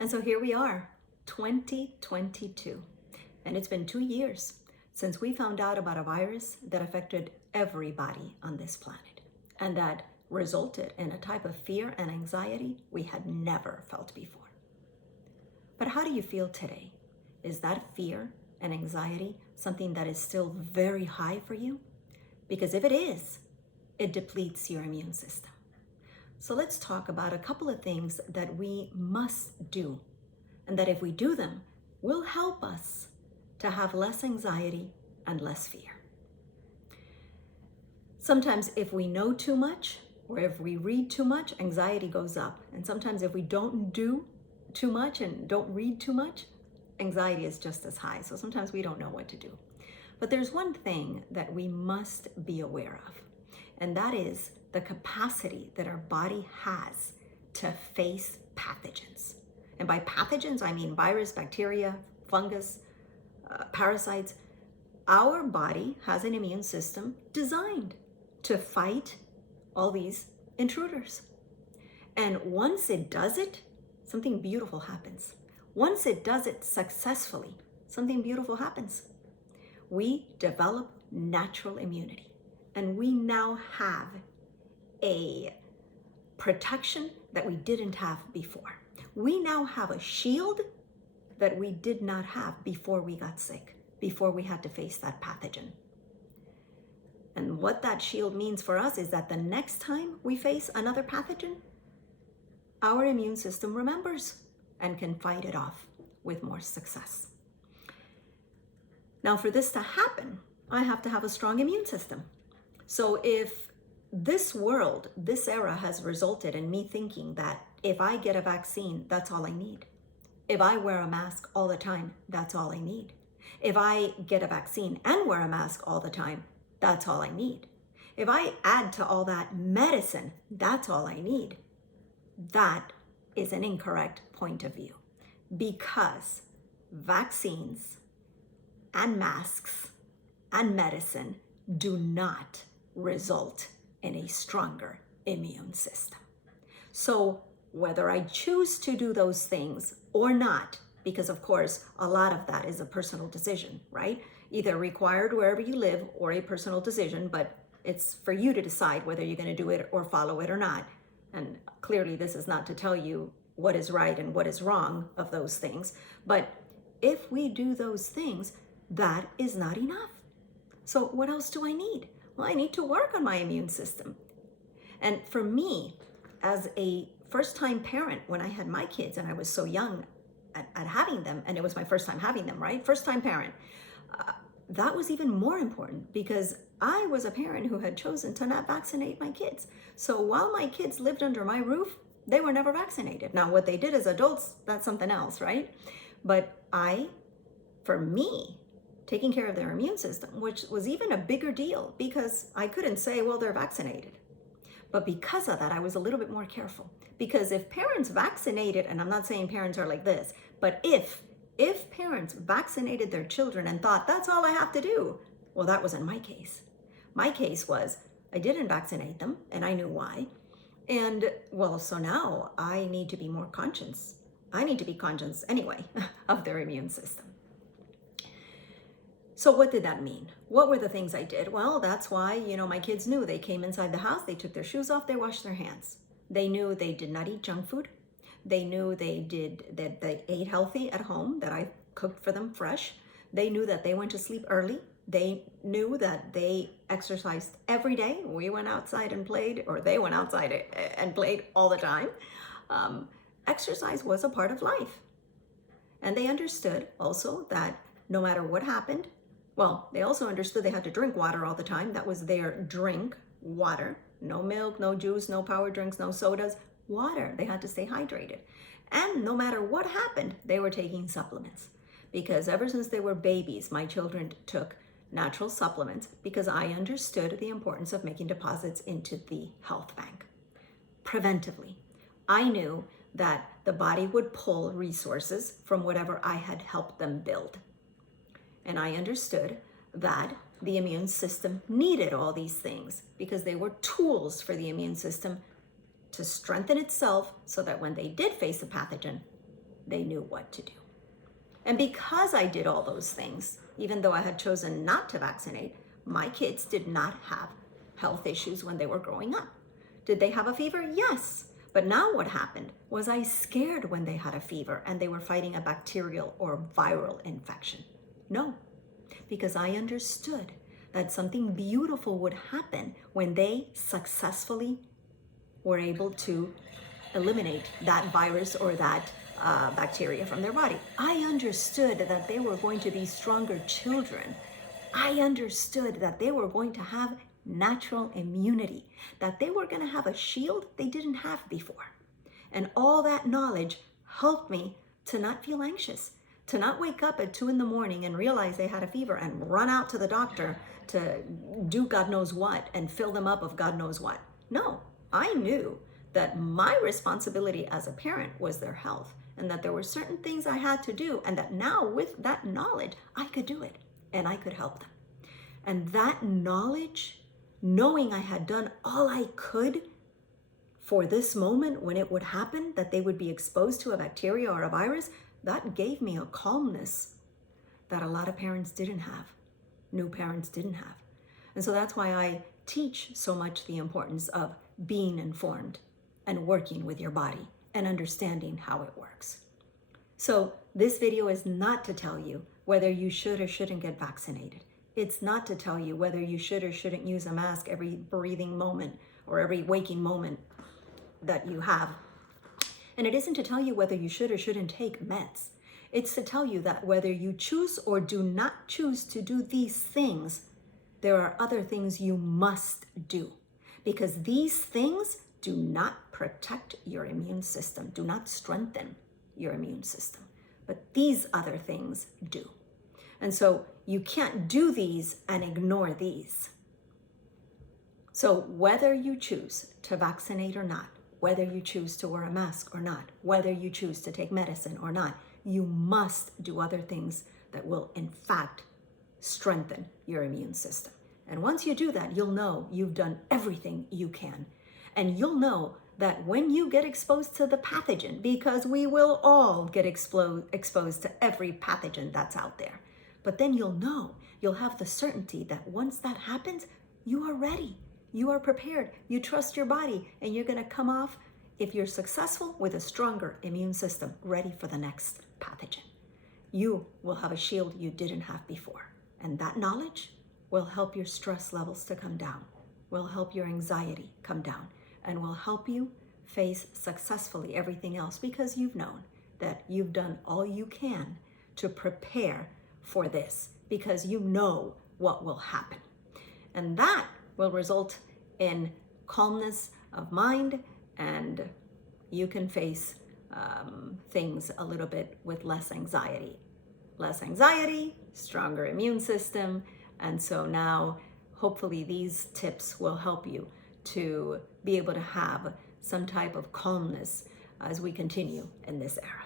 And so here we are, 2022. And it's been 2 years since we found out about a virus that affected everybody on this planet and that resulted in a type of fear and anxiety we had never felt before. But how do you feel today? Is that fear and anxiety something that is still very high for you? Because if it is, it depletes your immune system. So let's talk about a couple of things that we must do, and that if we do them, will help us to have less anxiety and less fear. Sometimes if we know too much, or if we read too much, anxiety goes up. And sometimes if we don't do too much and don't read too much, anxiety is just as high. So sometimes we don't know what to do. But there's one thing that we must be aware of, and that is the capacity that our body has to face pathogens. And by pathogens, I mean virus, bacteria, fungus, parasites. Our body has an immune system designed to fight all these intruders. And once it does it, something beautiful happens. Once it does it successfully, something beautiful happens. We develop natural immunity, and we now have a protection that we didn't have before. We now have a shield that we did not have before we got sick, before we had to face that pathogen. And what that shield means for us is that the next time we face another pathogen, our immune system remembers and can fight it off with more success. Now, for this to happen, I have to have a strong immune system. So if this world, this era has resulted in me thinking that if I get a vaccine, that's all I need. If I wear a mask all the time, that's all I need. If I get a vaccine and wear a mask all the time, that's all I need. If I add to all that medicine, that's all I need. That is an incorrect point of view, because vaccines and masks and medicine do not result in a stronger immune system. So whether I choose to do those things or not, because of course, a lot of that is a personal decision, right? Either required wherever you live or a personal decision, but it's for you to decide whether you're going to do it or follow it or not. And clearly this is not to tell you what is right and what is wrong of those things. But if we do those things, that is not enough. So what else do I need? Well, I need to work on my immune system. And for me, as a first-time parent, when I had my kids and I was so young at having them, and it was my first time having them, right? First-time parent. That was even more important because I was a parent who had chosen to not vaccinate my kids. So while my kids lived under my roof, they were never vaccinated. Now, what they did as adults, that's something else, right? But for me, taking care of their immune system, which was even a bigger deal because I couldn't say, well, they're vaccinated. But because of that, I was a little bit more careful. Because if parents vaccinated, and I'm not saying parents are like this, but if parents vaccinated their children and thought, that's all I have to do, well, that wasn't my case. My case was, I didn't vaccinate them, and I knew why. And well, so now I need to be more conscious. I need to be conscious anyway of their immune system. So what did that mean? What were the things I did? Well, that's why, my kids knew. They came inside the house, they took their shoes off, they washed their hands. They knew they did not eat junk food. They knew that they ate healthy at home, that I cooked for them fresh. They knew that they went to sleep early. They knew that they exercised every day. We went outside and played, or they went outside and played all the time. Exercise was a part of life. And they understood also that no matter what happened, well, they also understood they had to drink water all the time. That was their drink, water. No milk, no juice, no power drinks, no sodas, water. They had to stay hydrated. And no matter what happened, they were taking supplements. Because ever since they were babies, my children took natural supplements because I understood the importance of making deposits into the health bank. Preventively, I knew that the body would pull resources from whatever I had helped them build. And I understood that the immune system needed all these things because they were tools for the immune system to strengthen itself so that when they did face a pathogen, they knew what to do. And because I did all those things, even though I had chosen not to vaccinate, my kids did not have health issues when they were growing up. Did they have a fever? Yes. But now what happened was I scared when they had a fever and they were fighting a bacterial or viral infection. No, because I understood that something beautiful would happen when they successfully were able to eliminate that virus or that bacteria from their body. I understood that they were going to be stronger children. I understood that they were going to have natural immunity, that they were going to have a shield they didn't have before. And all that knowledge helped me to not feel anxious, to not wake up at 2 a.m. and realize they had a fever and run out to the doctor to do God knows what and fill them up of God knows what. No, I knew that my responsibility as a parent was their health, and that there were certain things I had to do, and that now with that knowledge, I could do it and I could help them. And that knowledge, knowing I had done all I could for this moment when it would happen, that they would be exposed to a bacteria or a virus, that gave me a calmness that a lot of parents didn't have, new parents didn't have. And so that's why I teach so much the importance of being informed and working with your body and understanding how it works. So this video is not to tell you whether you should or shouldn't get vaccinated. It's not to tell you whether you should or shouldn't use a mask every breathing moment or every waking moment that you have. And it isn't to tell you whether you should or shouldn't take meds. It's to tell you that whether you choose or do not choose to do these things, there are other things you must do, because these things do not protect your immune system, do not strengthen your immune system, but these other things do. And so you can't do these and ignore these. So whether you choose to vaccinate or not, whether you choose to wear a mask or not, whether you choose to take medicine or not, you must do other things that will in fact strengthen your immune system. And once you do that, you'll know you've done everything you can. And you'll know that when you get exposed to the pathogen, because we will all get exposed to every pathogen that's out there, but then you'll know, you'll have the certainty that once that happens, you are ready, you are prepared, you trust your body, and you're going to come off, if you're successful, with a stronger immune system, ready for the next pathogen. You will have a shield you didn't have before. And that knowledge will help your stress levels to come down, will help your anxiety come down, and will help you face successfully everything else, because you've known that you've done all you can to prepare for this, because you know what will happen. And that will result in calmness of mind, and you can face things a little bit with less anxiety. Less anxiety, stronger immune system. And so now, hopefully these tips will help you to be able to have some type of calmness as we continue in this era.